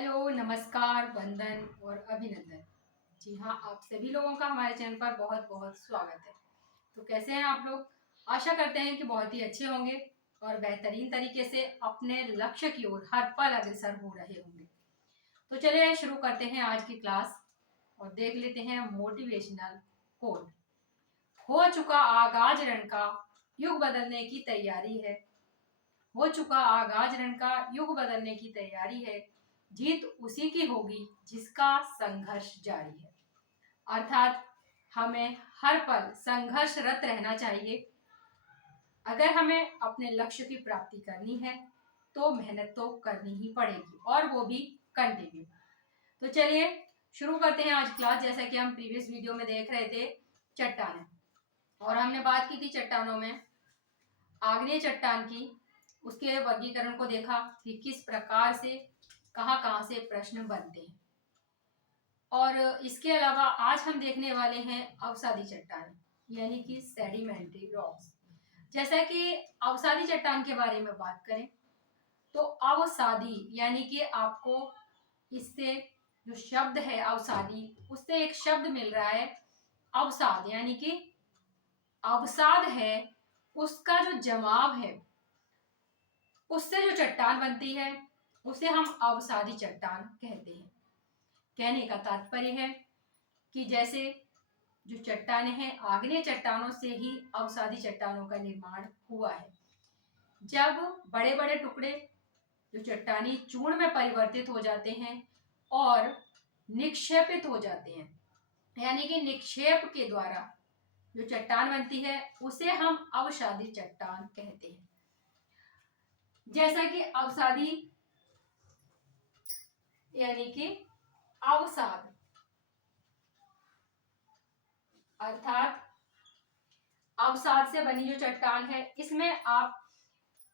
Hello, नमस्कार, वंदन और अभिनंदन। जी हाँ, आप सभी लोगों का हमारे चैनल पर बहुत-बहुत स्वागत है। तो कैसे हैं आप लोग? आशा करते हैं कि बहुत ही अच्छे होंगे और बेहतरीन तरीके से अपने लक्ष्य की ओर हर पल अग्रसर हो रहे होंगे। तो चलिए शुरू करते हैं आज की क्लास और देख लेते हैं मोटिवेशनल कोट। हो चुका आगाज रण का, युग बदलने की तैयारी है। हो चुका आगाज रण का, युग बदलने की तैयारी है। जीत उसी की होगी जिसका संघर्ष जारी है। अर्थात हमें हर पल संघर्षरत रहना चाहिए। अगर हमें अपने लक्ष्य की प्राप्ति करनी है तो मेहनत तो करनी ही पड़ेगी और वो भी कंटिन्यू। तो चलिए शुरू करते हैं आज क्लास। जैसा कि हम प्रीवियस वीडियो में देख रहे थे चट्टानें, और हमने बात की थी चट्टानों में आग्नेय चट्टान की, उसके वर्गीकरण को देखा कि किस प्रकार से कहाँ कहाँ से प्रश्न बनते हैं। और इसके अलावा आज हम देखने वाले हैं अवसादी चट्टान यानी कि सेडिमेंट्री रॉक्स। जैसा कि अवसादी चट्टान के बारे में बात करें तो अवसादी यानी कि आपको इससे जो शब्द है अवसादी, उससे एक शब्द मिल रहा है अवसाद, यानी कि अवसाद है उसका जो जवाब है, उससे जो चट्टान बनती है उसे हम अवसादी चट्टान कहते हैं। कहने का तात्पर्य है कि जैसे जो चट्टानें हैं आग्नेय चट्टानों से ही अवसादी चट्टानों का निर्माण हुआ है। जब बड़े बड़े टुकड़े जो चट्टानी चूर्ण में परिवर्तित हो जाते हैं और निक्षेपित हो जाते हैं, यानी कि निक्षेप के द्वारा जो चट्टान बनती है उसे हम अवसादी चट्टान कहते हैं। जैसा कि अवसादी यानी कि अवसाद अर्थात अवसाद से बनी जो चट्टान है, इसमें आप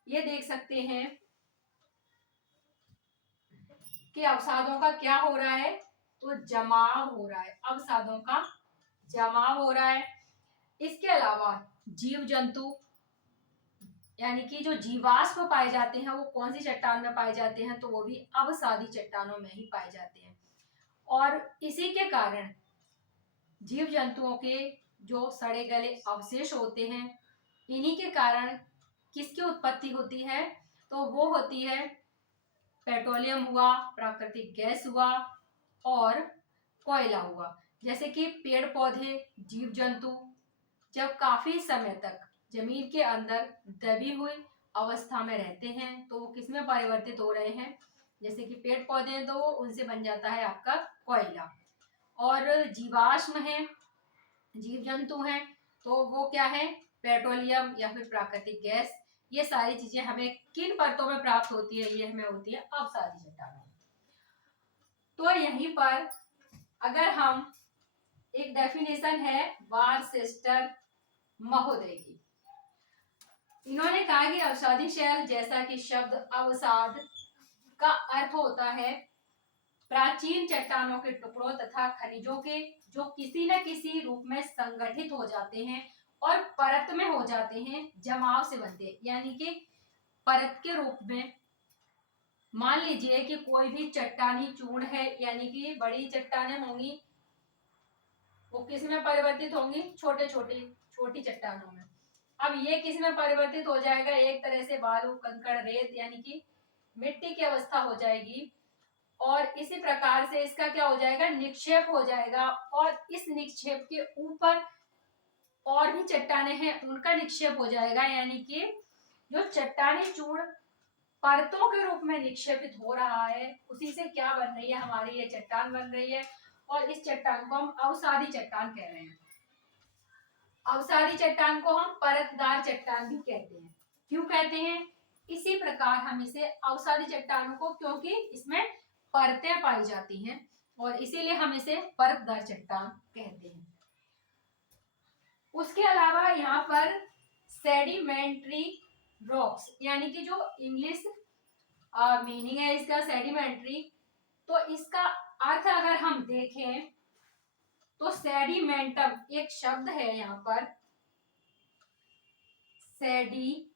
ये देख सकते हैं कि अवसादों का क्या हो रहा है, तो जमाव हो रहा है। अवसादों का जमाव हो रहा है। इसके अलावा जीव जंतु यानी कि जो जीवाश्म पाए जाते हैं वो कौन सी चट्टान में पाए जाते हैं, तो वो भी अवसादी चट्टानों में ही पाए जाते हैं। और इसी के कारण जीव जंतुओं के जो सड़े गले अवशेष होते हैं, इन्हीं के कारण किसकी उत्पत्ति होती है, तो वो होती है पेट्रोलियम हुआ, प्राकृतिक गैस हुआ और कोयला हुआ। जैसे कि पेड़ पौधे जीव जंतु जब काफी समय तक जमीन के अंदर दबी हुई अवस्था में रहते हैं तो वो किस में परिवर्तित हो रहे हैं, जैसे कि पेड़ पौधे हैं तो उनसे बन जाता है आपका कोयला। और जीवाश्म है, जीव जंतु हैं, तो वो क्या है, पेट्रोलियम या फिर प्राकृतिक गैस। ये सारी चीजें हमें किन परतों में प्राप्त होती है, ये हमें होती है अवसादी चट्टानों में। तो यहीं पर अगर हम एक डेफिनेशन है वारचेस्टर महोदय की, इन्होंने कहा कि अवसादी शैल, जैसा कि शब्द अवसाद का अर्थ होता है प्राचीन चट्टानों के टुकड़ों तथा खनिजों के जो किसी न किसी रूप में संगठित हो जाते हैं और परत में हो जाते हैं, जमाव से बनते हैं। यानी कि परत के रूप में मान लीजिए कि कोई भी चट्टानी चूर्ण है, यानी कि बड़ी चट्टानें होंगी वो किस में परिवर्तित होंगी, छोटे छोटे छोटी चट्टानों में। अब ये किस में परिवर्तित हो जाएगा, एक तरह से बालू कंकड़ रेत यानी कि मिट्टी की अवस्था हो जाएगी। और इसी प्रकार से इसका क्या हो जाएगा, निक्षेप हो जाएगा। और इस निक्षेप के ऊपर और भी चट्टाने हैं उनका निक्षेप हो जाएगा, यानी कि जो चट्टानी चूर्ण परतों के रूप में निक्षेपित हो रहा है उसी से क्या बन रही है, हमारी ये चट्टान बन रही है। और इस चट्टान को हम अवसादी चट्टान कह रहे हैं। अवसादी चट्टान को हम परतदार चट्टान भी कहते हैं। क्यों कहते हैं, इसी प्रकार हम इसे अवसादी चट्टानों को, क्योंकि इसमें परतें पाई जाती हैं और इसीलिए हम इसे परतदार चट्टान कहते हैं। उसके अलावा यहाँ पर सेडिमेंट्री रॉक्स, यानी कि जो इंग्लिश मीनिंग है इसका सेडिमेंट्री, तो इसका अर्थ अगर हम देखें तो सेडिमेंटम एक शब्द है यहाँ पर, सेडिमेंटम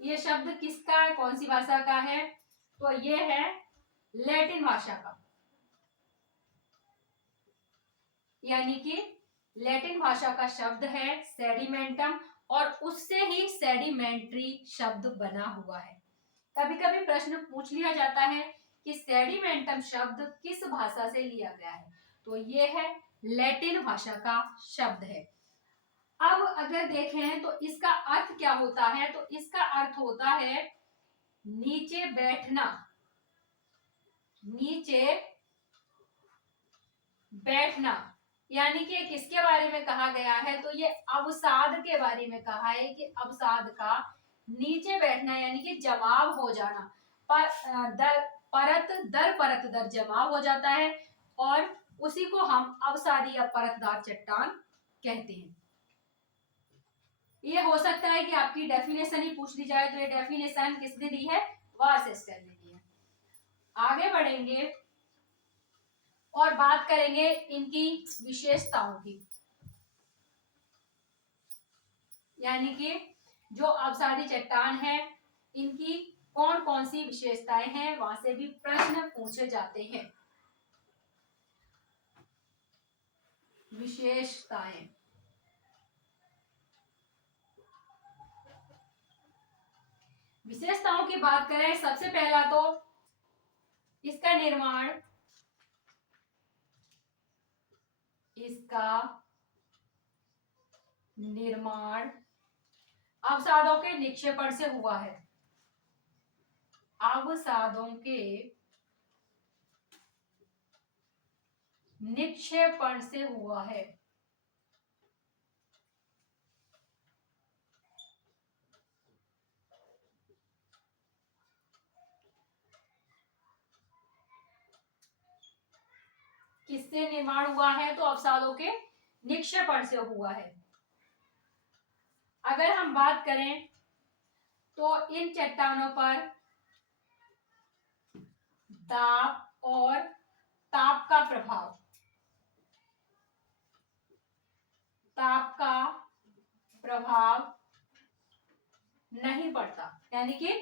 ये शब्द किसका है, कौन सी भाषा का है? तो ये है लैटिन भाषा का, यानी कि लैटिन भाषा का शब्द है सेडिमेंटम, और उससे ही सेडिमेंट्री शब्द बना हुआ है। कभी कभी प्रश्न पूछ लिया जाता है कि सेडिमेंटम शब्द किस भाषा से लिया गया है, तो ये है लैटिन भाषा का शब्द है। अब अगर देखें तो इसका अर्थ क्या होता है, तो इसका अर्थ होता है नीचे बैठना, नीचे बैठना। यानी कि किसके बारे में कहा गया है, तो ये अवसाद के बारे में कहा है कि अवसाद का नीचे बैठना यानी कि जमाव हो जाना, परत दर जमाव हो जाता है, और उसी को हम अवसादी या परतदार चट्टान कहते हैं। ये हो सकता है कि आपकी डेफिनेशन ही पूछ ली जाए, तो ये डेफिनेशन किसने दी है, वार्सेस्टर ने दी है। आगे बढ़ेंगे और बात करेंगे इनकी विशेषताओं की, यानी कि जो अवसादी चट्टान है इनकी कौन कौन सी विशेषताएं हैं, वहां से भी प्रश्न पूछे जाते हैं। विशेषताएं, विशेषताओं की बात करें, सबसे पहला तो इसका निर्माण, अवसादों के निक्षेपण से हुआ है, अवसादों के निक्षेपण से हुआ है। किससे निर्माण हुआ है, तो अवसादों के निक्षेपण से हुआ है। अगर हम बात करें तो इन चट्टानों पर दाब और ताप का प्रभाव, ताप का प्रभाव नहीं पड़ता, यानी कि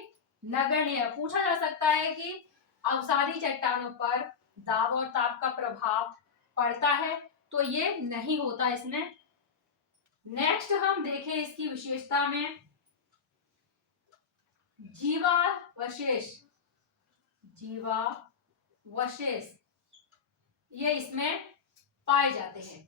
नगण्य। पूछा जा सकता है कि अवसादी चट्टानों पर दाब और ताप का प्रभाव पड़ता है, तो ये नहीं होता इसमें। नेक्स्ट हम देखें इसकी विशेषता में जीवावशेष, जीवावशेष ये इसमें पाए जाते हैं,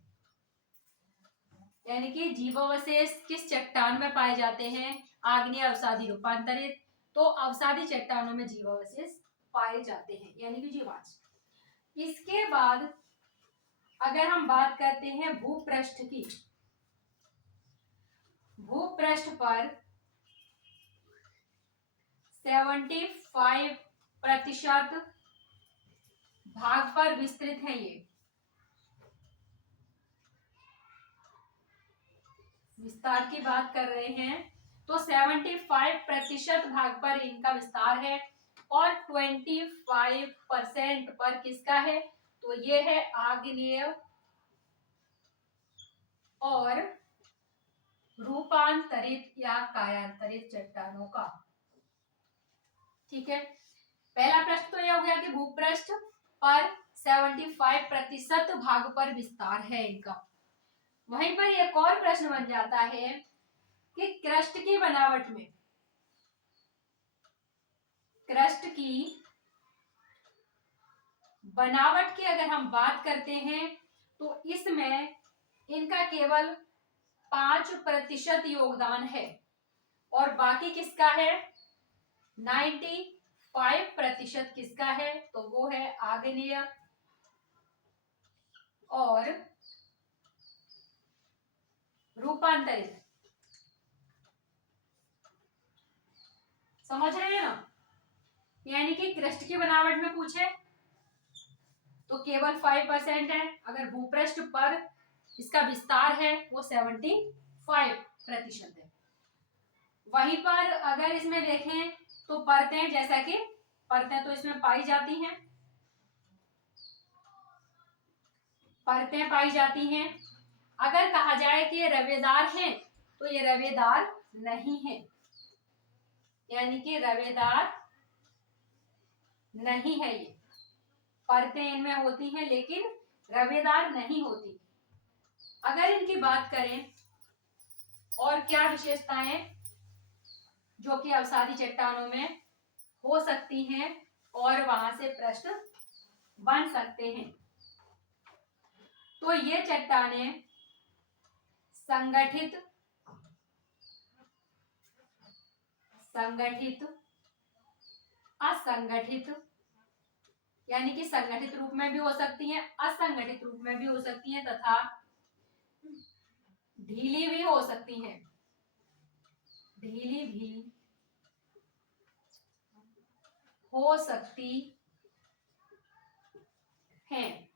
यानी कि जीवावशेष किस चट्टान में पाए जाते हैं, आग्नेय अवसादी रूपांतरित, तो अवसादी चट्टानों में जीवावशेष पाए जाते हैं, यानी कि जीवांश। इसके बाद अगर हम बात करते हैं भूपृष्ठ की, भूपृष्ठ पर 75% भाग पर विस्तृत है। ये विस्तार की बात कर रहे हैं तो 75% भाग पर इनका विस्तार है, और 25% पर किसका है, तो ये है आग्नेय और रूपांतरित या कायांतरित चट्टानों का। ठीक है, पहला प्रश्न तो यह हो गया कि भूपृष्ठ पर 75% भाग पर विस्तार है इनका। वहीं पर एक और प्रश्न बन जाता है कि क्रस्ट की बनावट में, क्रस्ट की बनावट की अगर हम बात करते हैं तो इसमें इनका केवल 5% योगदान है, और बाकी किसका है, 95% किसका है, तो वो है आग्नेय और रूपांतरित। समझ रहे हैं ना, यानी कि क्रस्ट की बनावट में पूछे तो केवल 5% है, अगर भूपृष्ठ पर इसका विस्तार है वो 75% है। वहीं पर अगर इसमें देखें तो परतें, जैसा कि परतें तो इसमें पाई जाती हैं, परतें पाई जाती हैं। अगर कहा जाए कि ये रवेदार हैं तो ये रवेदार नहीं है। यानी कि रवेदार नहीं है ये। परतें इनमें होती हैं लेकिन रवेदार नहीं होती। अगर इनकी बात करें और क्या विशेषताएं जो कि अवसादी चट्टानों में हो सकती हैं और वहां से प्रश्न बन सकते हैं, तो ये चट्टानें संगठित संगठित असंगठित यानी कि संगठित रूप में भी हो सकती हैं, असंगठित रूप में भी हो सकती हैं तथा ढीली भी हो सकती हैं। ढीली भी हो सकती हैं।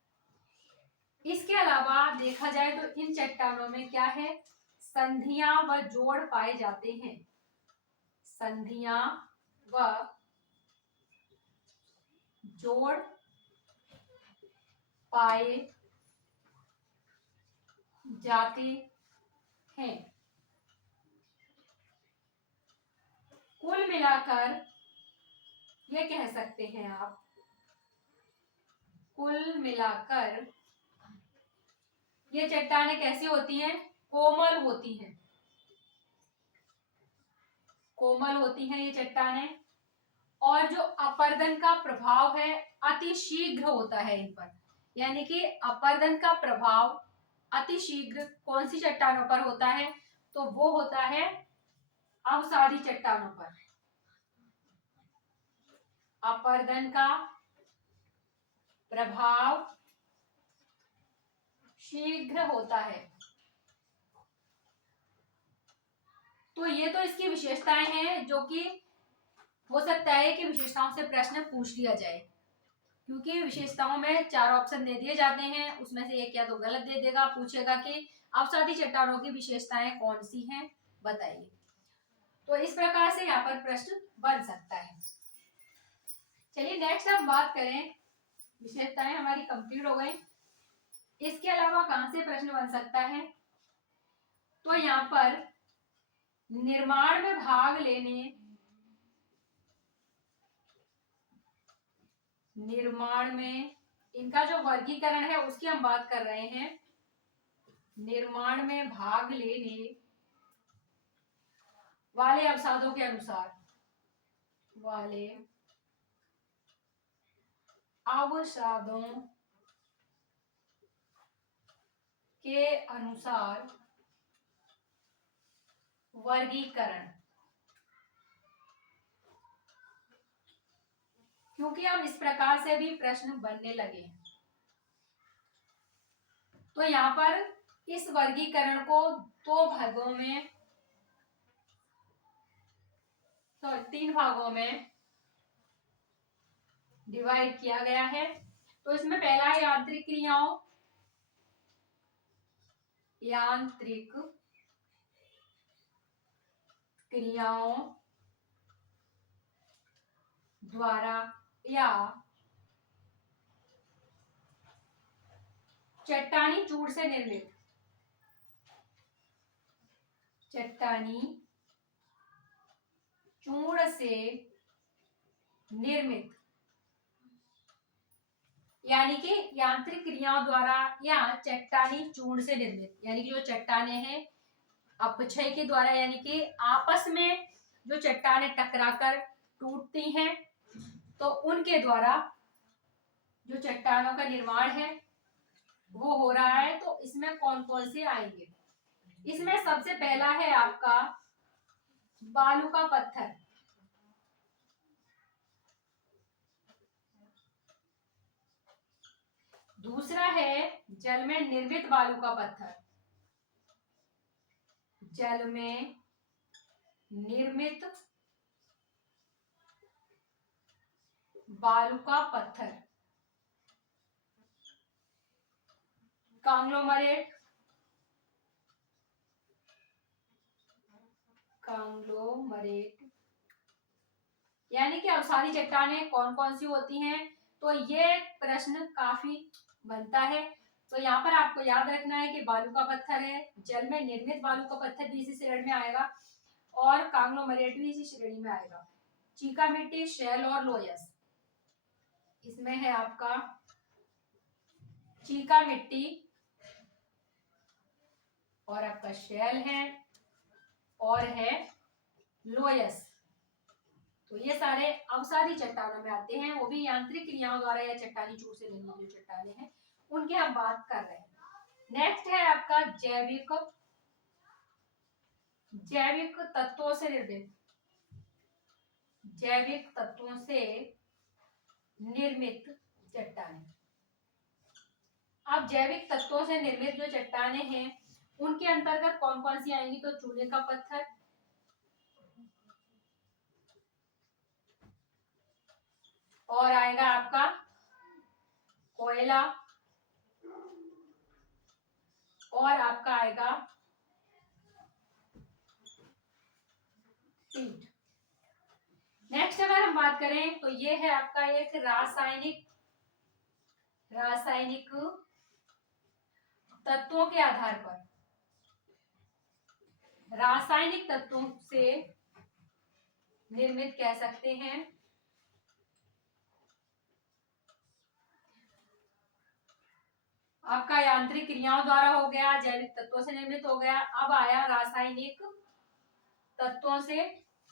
इसके अलावा देखा जाए तो इन चट्टानों में क्या है, संधियां व जोड़ पाए जाते हैं। संधियां व जोड़ पाए जाते हैं। कुल मिलाकर ये कह सकते हैं आप, कुल मिलाकर ये चट्टानें कैसी होती हैं, कोमल होती हैं। कोमल होती हैं ये चट्टानें, और जो अपर्दन का प्रभाव है अति शीघ्र होता है इन पर। यानी कि अपर्दन का प्रभाव अति शीघ्र कौन सी चट्टानों पर होता है, तो वो होता है अवसादी चट्टानों पर। अपर्दन का प्रभाव शीघ्र होता है। तो ये तो इसकी विशेषताएं हैं जो कि हो सकता है कि विशेषताओं से प्रश्न पूछ लिया जाए, क्योंकि विशेषताओं में 4 ऑप्शन दे दिए जाते हैं, उसमें से एक या तो गलत दे देगा, पूछेगा कि अवसादी चट्टानों की विशेषताएं कौन सी हैं बताइए। तो इस प्रकार से यहाँ पर प्रश्न बन सकता है। चलिए नेक्स्ट हम बात करें, विशेषताएं हमारी कंप्लीट हो गई। इसके अलावा कहां से प्रश्न बन सकता है, तो यहाँ पर निर्माण में भाग लेने, निर्माण में इनका जो वर्गीकरण है उसकी हम बात कर रहे हैं। निर्माण में भाग लेने वाले अवसादों के अनुसार, वाले अवसादों के अनुसार वर्गीकरण, क्योंकि अब इस प्रकार से भी प्रश्न बनने लगे हैं, तो यहाँ पर इस वर्गीकरण को 2 भागों में, तो 3 भागों में डिवाइड किया गया है। तो इसमें पहला है यांत्रिक क्रियाओं, यांत्रिक क्रियाओं द्वारा या चट्टानी चूड़ से निर्मित, चट्टानी चूड़ से निर्मित, यानी कि यांत्रिक क्रियाओं द्वारा या चट्टानी चूड़ से निर्मित, यानी कि जो चट्टाने हैं अपक्षय के द्वारा, यानी कि आपस में जो चट्टाने टकराकर टूटती हैं, तो उनके द्वारा जो चट्टानों का निर्माण है वो हो रहा है। तो इसमें कौन कौन से आएंगे, इसमें सबसे पहला है आपका बालू का पत्थर, दूसरा है जल में निर्मित बालू का पत्थर, जल में निर्मित बालू का पत्थर, कांग्लोमरेट, कांग्लोमरेट यानी कि अवसादी चट्टानें कौन कौन सी होती हैं, तो ये प्रश्न काफी बनता है। तो यहाँ पर आपको याद रखना है कि बालू का पत्थर है, जल में निर्मित बालू का पत्थर भी इसी श्रेणी में आएगा। और कांग्लोमेरेट भी इसी श्रेणी में आएगा। चीका मिट्टी, शेल और लोयस। इसमें है आपका चीका मिट्टी और आपका शेल है और है लोयस। तो ये सारे अवसादी चट्टानों में आते हैं, वो भी यांत्रिक क्रियाओं द्वारा या चट्टानी चूर से निर्मित जो चट्टाने हैं उनकी हम बात कर रहे हैं। नेक्स्ट है आपका जैविक तत्वों से निर्मित, जैविक तत्वों से निर्मित चट्टाने। अब जैविक तत्वों से निर्मित जो चट्टाने हैं उनके अंतर्गत कौन कौन सी आएंगी? तो चूने का पत्थर, और आएगा आपका कोयला, और आपका आएगा पीट। नेक्स्ट अगर हम बात करें तो ये है आपका एक रासायनिक तत्वों के आधार पर, रासायनिक तत्वों से निर्मित कह सकते हैं। आपका यांत्रिक क्रियाओं द्वारा हो गया, जैविक तत्वों से निर्मित हो गया, अब आया रासायनिक तत्वों से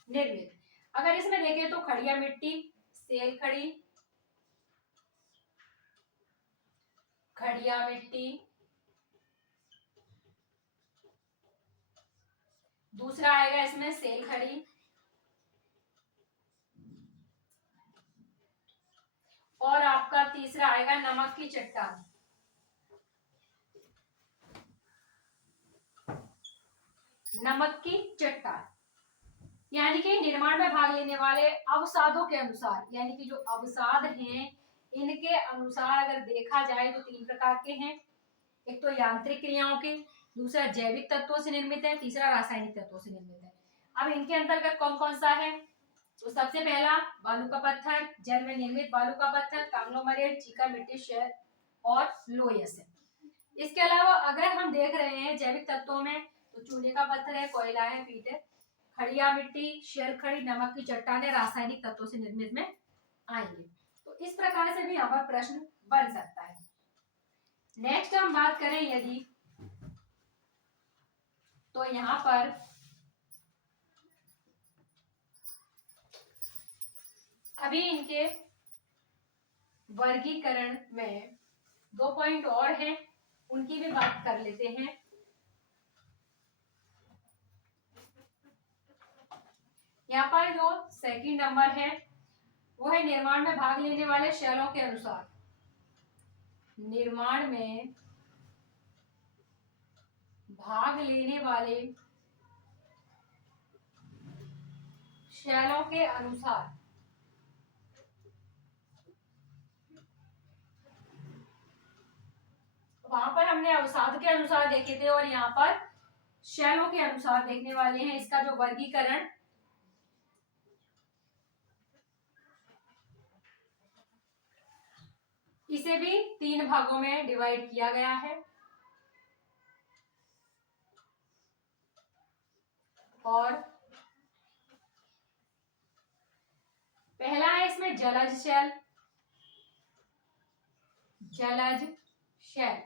निर्मित। अगर इसमें देखें तो खड़िया मिट्टी, सेल खड़ी, खड़िया मिट्टी, दूसरा आएगा इसमें सेल खड़ी, और आपका तीसरा आएगा नमक की चट्टान। नमक की चट्टान यानी कि निर्माण में भाग लेने वाले अवसादों के अनुसार, यानी कि जो अवसाद हैं इनके अनुसार अगर देखा जाए तो तीन प्रकार के हैं। एक तो यांत्रिक क्रियाओं के, दूसरा जैविक तत्वों से निर्मित है, तीसरा रासायनिक तत्वों से निर्मित है। अब इनके अंतर्गत कौन कौन सा है? तो सबसे पहला बालू का पत्थर, जल में निर्मित बालू का पत्थर, कांग्लोमरेट, चीका मिट्टी, शेल और लोयस है। इसके अलावा अगर हम देख रहे हैं जैविक तत्वों में तो चूने का पत्थर है, कोयला है, पीट है, खड़िया मिट्टी, शेल खड़ी, नमक की चट्टान रासायनिक तत्वों से निर्मित में आएंगे। तो इस प्रकार से भी यहाँ पर प्रश्न बन सकता है। नेक्स्ट हम बात करें यदि, तो यहाँ पर अभी इनके वर्गीकरण में 2 पॉइंट और हैं, उनकी भी बात कर लेते हैं। यहाँ पर जो सेकंड नंबर है वो है निर्माण में भाग लेने वाले शैलों के अनुसार। निर्माण में भाग लेने वाले शैलों के अनुसार वहां पर हमने अवसाद के अनुसार देखे थे और यहाँ पर शैलों के अनुसार देखने वाले हैं। इसका जो वर्गीकरण इसे भी 3 भागों में डिवाइड किया गया है और पहला है इसमें जलज शैल। जलज शैल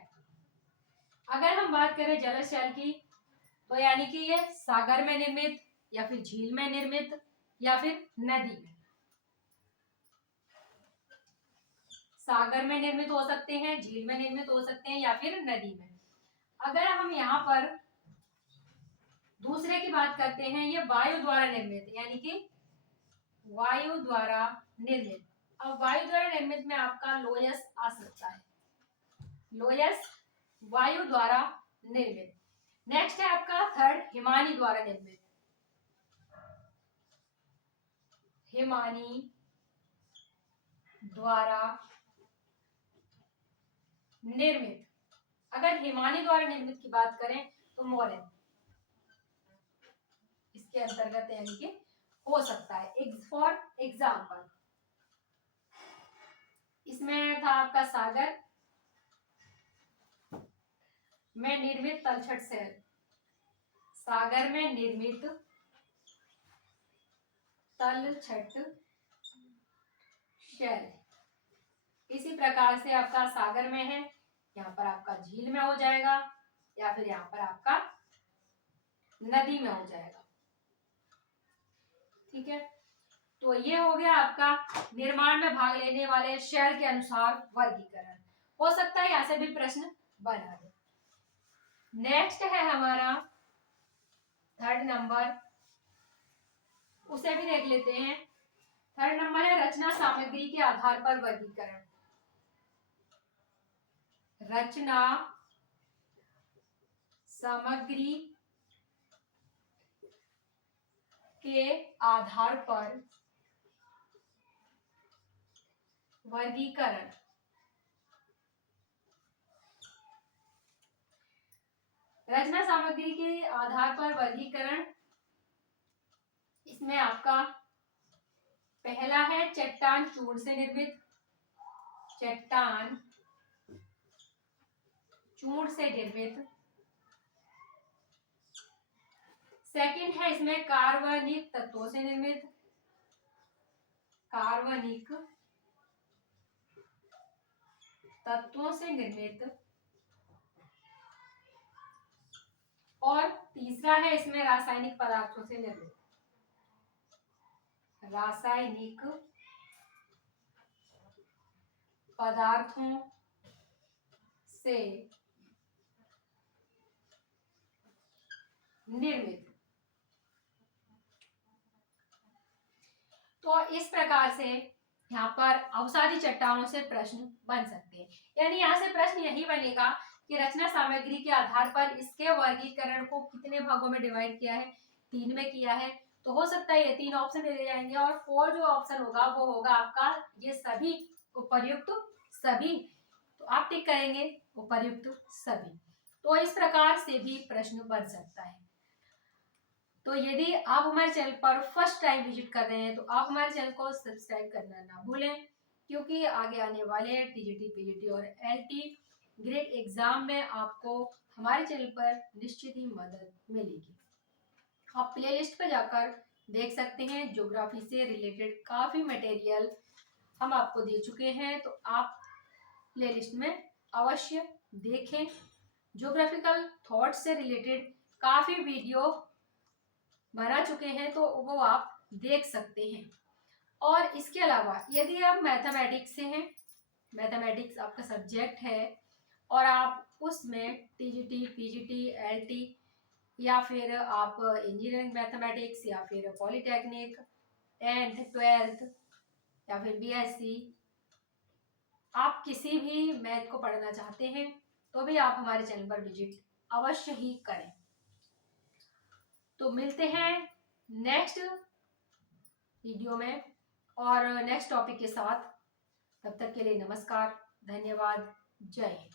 अगर हम बात करें जलज शैल की तो यानी कि ये सागर में निर्मित या फिर झील में निर्मित या फिर नदी में, सागर में निर्मित हो सकते हैं, झील में निर्मित हो सकते हैं या फिर नदी में। अगर हम यहाँ पर दूसरे की बात करते हैं, ये वायु द्वारा निर्मित, यानी कि वायु द्वारा निर्मित। अब वायु द्वारा निर्मित में आपका लोयस आ सकता है, लोयस वायु द्वारा निर्मित। नेक्स्ट है आपका थर्ड हिमानी द्वारा निर्मित। हिमानी द्वारा निर्मित, अगर हिमानी द्वारा निर्मित की बात करें तो मोरन इसके अंतर्गत यानी कि हो सकता है। फॉर एग्जाम्पल इसमें था आपका सागर में निर्मित तलछट शैल, सागर में निर्मित तलछट शेल। इसी प्रकार से आपका सागर में है, यहाँ पर आपका झील में हो जाएगा या फिर यहाँ पर आपका नदी में हो जाएगा। ठीक है, तो ये हो गया आपका निर्माण में भाग लेने वाले शैल के अनुसार वर्गीकरण। हो सकता है यहाँ से भी प्रश्न बना दे। नेक्स्ट है हमारा 3rd नंबर, उसे भी देख लेते हैं। 3rd नंबर है रचना सामग्री के आधार पर वर्गीकरण। रचना सामग्री के आधार पर वर्गीकरण। रचना सामग्री के आधार पर वर्गीकरण, इसमें आपका पहला है चट्टान चूर्ण से निर्मित। चट्टान चूर्ण से निर्मित। सेकंड है इसमें कार्बनिक तत्वों से निर्मित। कार्बनिक तत्वों से निर्मित। और तीसरा है इसमें रासायनिक पदार्थों से निर्मित। रासायनिक पदार्थों से निर्मित। तो इस प्रकार से यहाँ पर अवसादी चट्टानों से प्रश्न बन सकते हैं। यानी यहाँ से प्रश्न यही बनेगा कि रचना सामग्री के आधार पर इसके वर्गीकरण को कितने भागों में डिवाइड किया है, 3 में किया है। तो हो सकता है ये 3 ऑप्शन दे जाएंगे और 4 जो ऑप्शन होगा वो होगा आपका ये सभी उपर्युक्त सभी। तो आप टिक करेंगे उपर्युक्त सभी। तो इस प्रकार से भी प्रश्न बन सकता है। तो यदि आप हमारे चैनल पर फर्स्ट टाइम विजिट कर रहे हैं तो आप हमारे चैनल को सब्सक्राइब करना ना भूलें, क्योंकि आगे आने वाले टीजीटी, पीजीटी और एलटी ग्रेड एग्जाम में आपको हमारे चैनल पर निश्चित ही मदद मिलेगी। आप प्लेलिस्ट पर जाकर देख सकते हैं, ज्योग्राफी से रिलेटेड काफी मटेरियल हम आपको दे चुके हैं, तो आप प्लेलिस्ट में अवश्य देखें। ज्योग्राफिकल थॉट से रिलेटेड काफी वीडियो बना चुके हैं, तो वो आप देख सकते हैं। और इसके अलावा यदि आप मैथमेटिक्स से हैं, मैथमेटिक्स आपका सब्जेक्ट है और आप उसमें टीजीटी, पीजीटी, एलटी या फिर आप इंजीनियरिंग मैथमेटिक्स या फिर पॉलिटेक्निक, 10th 12th या फिर बीएससी, आप किसी भी मैथ को पढ़ना चाहते हैं तो भी आप हमारे चैनल पर विजिट अवश्य ही करें। तो मिलते हैं नेक्स्ट वीडियो में और नेक्स्ट टॉपिक के साथ। तब तक के लिए नमस्कार, धन्यवाद, जय हिंद।